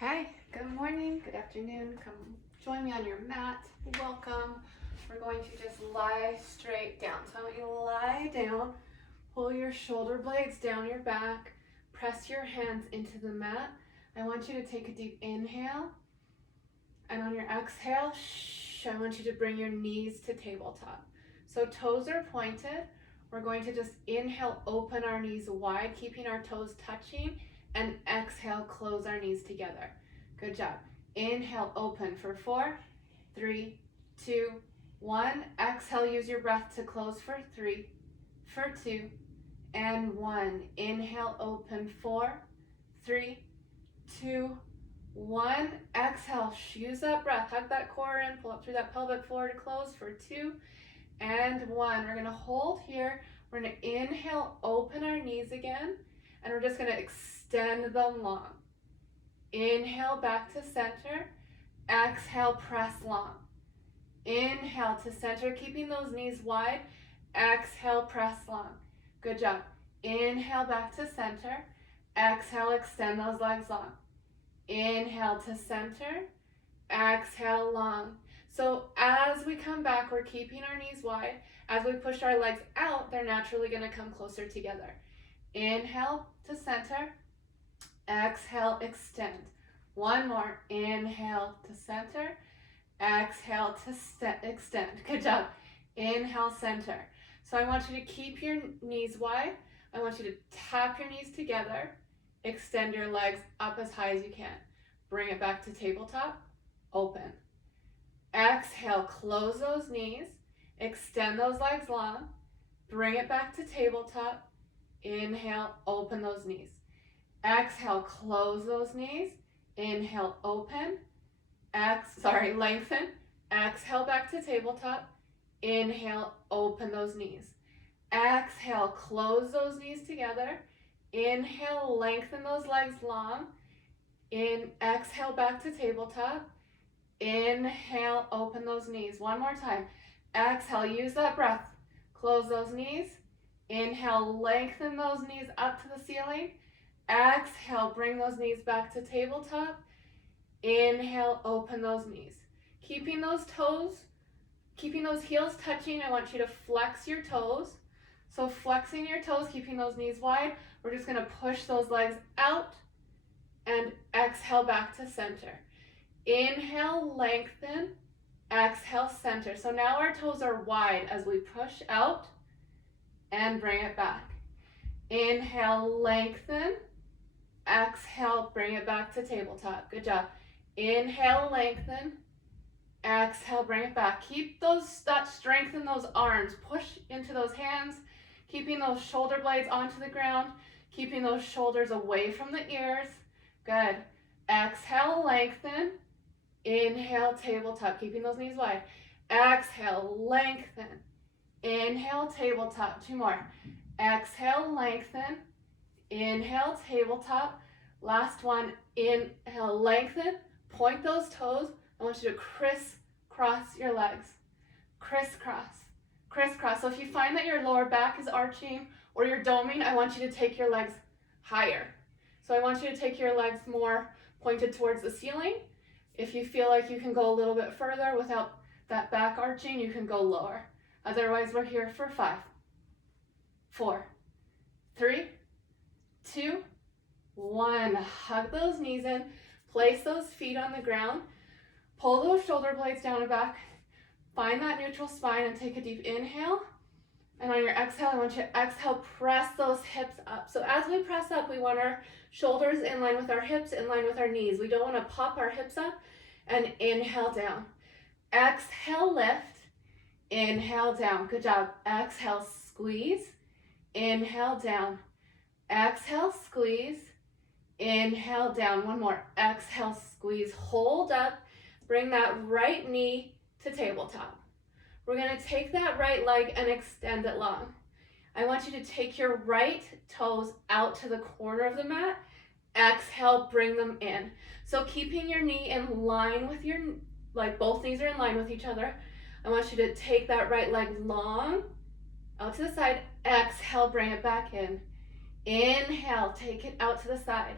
Hi, good morning, good afternoon. Come join me on your mat. Welcome. We're going to just lie straight down. So I want you to lie down, pull your shoulder blades down your back, press your hands into the mat. I want you to take a deep inhale, and on your exhale, I want you to bring your knees to tabletop. So toes are pointed. We're going to just inhale, open our knees wide, keeping our toes touching, and exhale, close our knees together. Good job. Inhale, open for 4, 3, 2, 1. Exhale, use your breath to close for 3, for 2, and 1. Inhale, open 4, 3, 2, 1. Exhale, use that breath. Hug that core in, pull up through that pelvic floor to close for 2 and 1. We're going to hold here. We're going to inhale, open our knees again, and we're just going to extend them long. Inhale back to center. Exhale, press long. Inhale to center, keeping those knees wide. Exhale, press long. Good job. Inhale back to center. Exhale, extend those legs long. Inhale to center. Exhale, long. So as we come back, we're keeping our knees wide. As we push our legs out, they're naturally going to come closer together. Inhale to center. Exhale, extend. One more. Inhale to center. Exhale to extend. Good job. Inhale, center. So I want you to keep your knees wide. I want you to tap your knees together. Extend your legs up as high as you can. Bring it back to tabletop. Open. Exhale, close those knees. Extend those legs long. Bring it back to tabletop. Inhale, open those knees. Exhale, close those knees. Inhale, open. Lengthen. Exhale, back to tabletop. Inhale, open those knees. Exhale, close those knees together. Inhale, lengthen those legs long. Exhale, back to tabletop. Inhale, open those knees. One more time. Exhale, use that breath. Close those knees. Inhale, lengthen those knees up to the ceiling. Exhale, bring those knees back to tabletop. Inhale, open those knees. Keeping those heels touching, I want you to flex your toes. So flexing your toes, keeping those knees wide. We're just going to push those legs out and exhale back to center. Inhale, lengthen. Exhale, center. So now our toes are wide as we push out and bring it back. Inhale, lengthen. Exhale, bring it back to tabletop. Good job. Inhale, lengthen. Exhale, bring it back. Keep that strength in those arms. Push into those hands, keeping those shoulder blades onto the ground, keeping those shoulders away from the ears. Good. Exhale, lengthen. Inhale, tabletop, keeping those knees wide. Exhale, lengthen. Inhale, tabletop. 2 more. Exhale, lengthen. Inhale, tabletop. Last one. Inhale, lengthen. Point those toes. I want you to crisscross your legs. Crisscross. Crisscross. So if you find that your lower back is arching or you're doming, I want you to take your legs higher. So I want you to take your legs more pointed towards the ceiling. If you feel like you can go a little bit further without that back arching, you can go lower. Otherwise, we're here for 5, 4, 3, 2, 1. Hug those knees in. Place those feet on the ground. Pull those shoulder blades down and back. Find that neutral spine and take a deep inhale. And on your exhale, I want you to exhale, press those hips up. So as we press up, we want our shoulders in line with our hips, in line with our knees. We don't want to pop our hips up. And inhale down. Exhale, lift. Inhale down. Good job. Exhale, squeeze. Inhale down. Exhale, squeeze. Inhale down. One more. Exhale, squeeze. Hold up. Bring that right knee to tabletop. We're going to take that right leg and extend it long. I want you to take your right toes out to the corner of the mat. Exhale, bring them in. So keeping your knee in line with both knees are in line with each other. I want you to take that right leg long, out to the side. Exhale, bring it back in. Inhale, take it out to the side.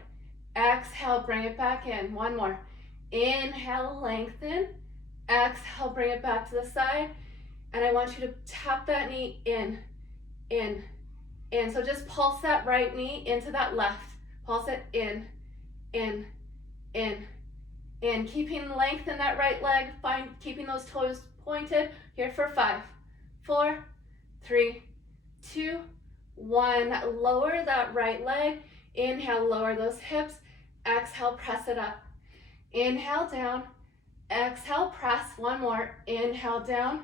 Exhale, bring it back in. One more. Inhale, lengthen. Exhale, bring it back to the side. And I want you to tap that knee in, in, in. So just pulse that right knee into that left. Pulse it in, in, in, in. Keeping length in that right leg. Keeping those toes pointed. Here for 5, 4, 3, 2, 1. Lower that right leg. Inhale, lower those hips. Exhale, press it up. Inhale, down. Exhale, press. One more. Inhale, down.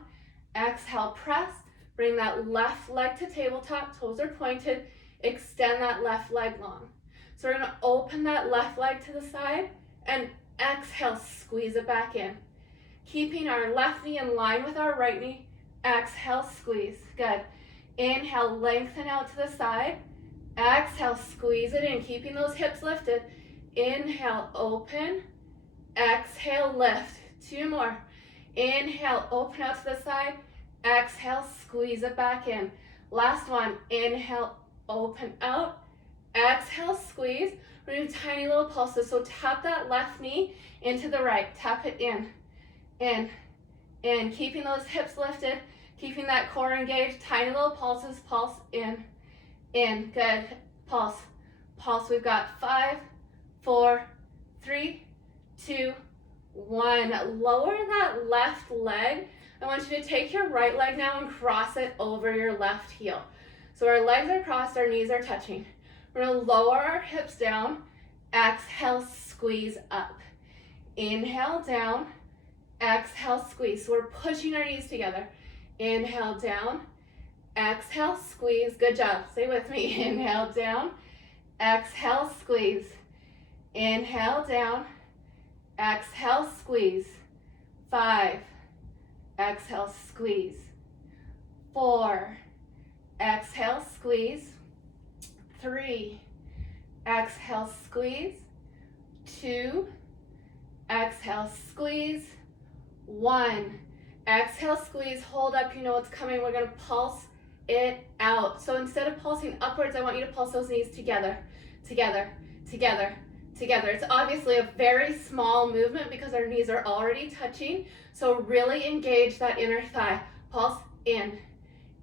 Exhale, press. Bring that left leg to tabletop. Toes are pointed. Extend that left leg long. So we're going to open that left leg to the side and exhale, squeeze it back in. Keeping our left knee in line with our right knee. Exhale, squeeze. Good. Inhale, lengthen out to the side. Exhale, squeeze it in, keeping those hips lifted. Inhale, open. Exhale, lift. 2 more. Inhale, open out to the side. Exhale, squeeze it back in. Last one. Inhale, open out. Exhale, squeeze. We're going to do tiny little pulses. So tap that left knee into the right. Tap it in, in, in. Keeping those hips lifted, keeping that core engaged. Tiny little pulses. Pulse in, in. Good. Pulse, pulse. We've got 5, 4, 3, 2, 1. Lower that left leg. I want you to take your right leg now and cross it over your left heel. So our legs are crossed, our knees are touching. We're going to lower our hips down. Exhale, squeeze up. Inhale, down. Exhale, squeeze. So we're pushing our knees together. Inhale, down. Exhale, squeeze. Good job. Stay with me. Inhale, down. Exhale, squeeze. Inhale, down. Exhale, squeeze. 5. Exhale, squeeze. 4. Exhale, squeeze. 3. Exhale, squeeze. 2. Exhale, squeeze. 1. Exhale, squeeze. Hold up. You know what's coming. We're going to pulse it out. So instead of pulsing upwards, I want you to pulse those knees together, together, together, together. It's obviously a very small movement because our knees are already touching. So really engage that inner thigh. Pulse in,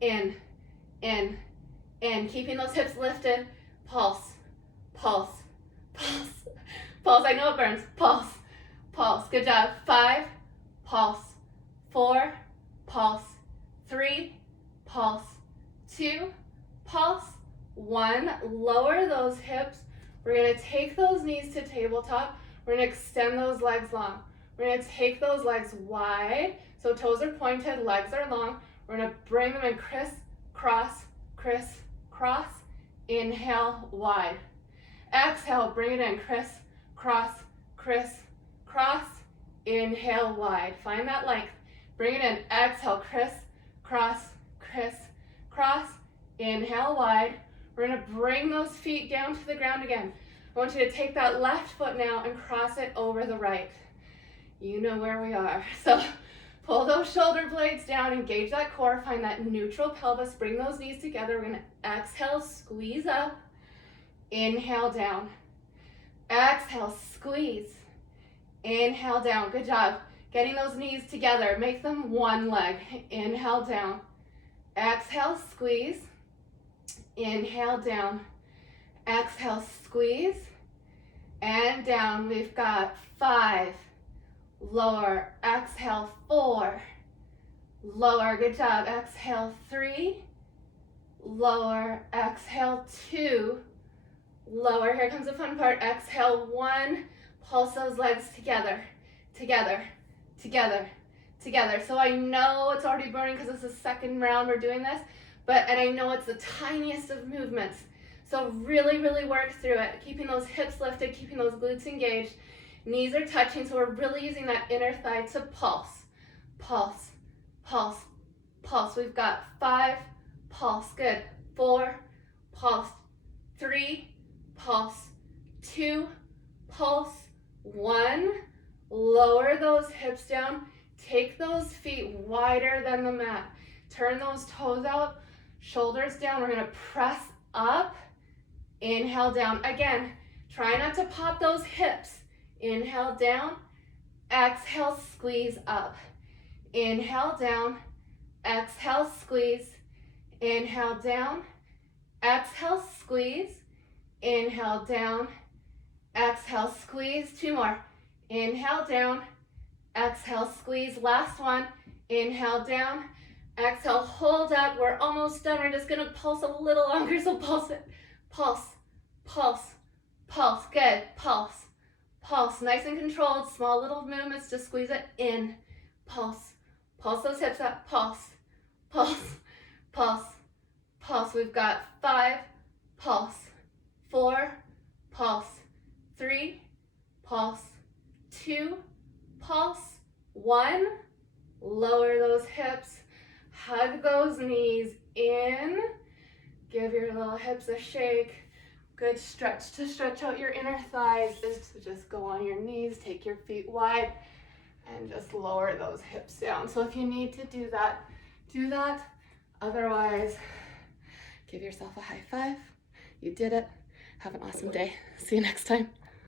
in, in, in. Keeping those hips lifted. Pulse, pulse, pulse, pulse. I know it burns. Pulse, pulse. Good job. 5, pulse. 4, pulse. 3, pulse. 2, pulse. 1. Lower those hips. We're going to take those knees to tabletop. We're going to extend those legs long. We're going to take those legs wide. So toes are pointed, legs are long. We're going to bring them in criss, cross, criss, cross. Inhale, wide. Exhale, bring it in, criss, cross, criss, cross. Inhale, wide. Find that length. Bring it in. Exhale, criss, cross, criss, cross. Inhale, wide. We're going to bring those feet down to the ground again. I want you to take that left foot now and cross it over the right. You know where we are. So pull those shoulder blades down, engage that core, find that neutral pelvis, bring those knees together. We're going to exhale, squeeze up. Inhale, down. Exhale, squeeze. Inhale, down. Good job. Getting those knees together. Make them one leg. Inhale, down. Exhale, squeeze. Inhale, down. Exhale, squeeze. And down. We've got 5. Lower. Exhale, 4. Lower. Good job. Exhale, 3. Lower. Exhale, 2. Lower. Here comes the fun part. Exhale, 1. Pulse those legs together. Together. Together. Together. So I know it's already burning because it's the second round we're doing this. And I know it's the tiniest of movements. So really, really work through it. Keeping those hips lifted, keeping those glutes engaged. Knees are touching, so we're really using that inner thigh to pulse. Pulse, pulse, pulse. We've got 5, pulse. Good. 4, pulse. 3, pulse. 2, pulse. 1. Lower those hips down. Take those feet wider than the mat. Turn those toes out. Shoulders down. We're going to press up. Inhale, down. Again, Try not to pop those hips. Inhale down, exhale, squeeze up. Inhale down, exhale, squeeze. Inhale down, exhale, squeeze. Inhale down, exhale, squeeze. 2 more. Inhale down, exhale, squeeze. Last one. Inhale down, exhale, hold up. We're almost done. We're just gonna pulse a little longer, so pulse it. Pulse, pulse, pulse. Good. Pulse, pulse. Nice and controlled. Small little movements to squeeze it in. Pulse, pulse those hips up. Pulse, pulse, pulse, pulse. We've got 5, pulse, 4, pulse, 3, pulse, 2, pulse, 1. Lower those hips, hug those knees in. Give your little hips a shake. Good stretch to stretch out your inner thighs is to just go on your knees, take your feet wide, and just lower those hips down. So if you need to do that, do that. Otherwise, give yourself a high five. You did it. Have an awesome day. See you next time.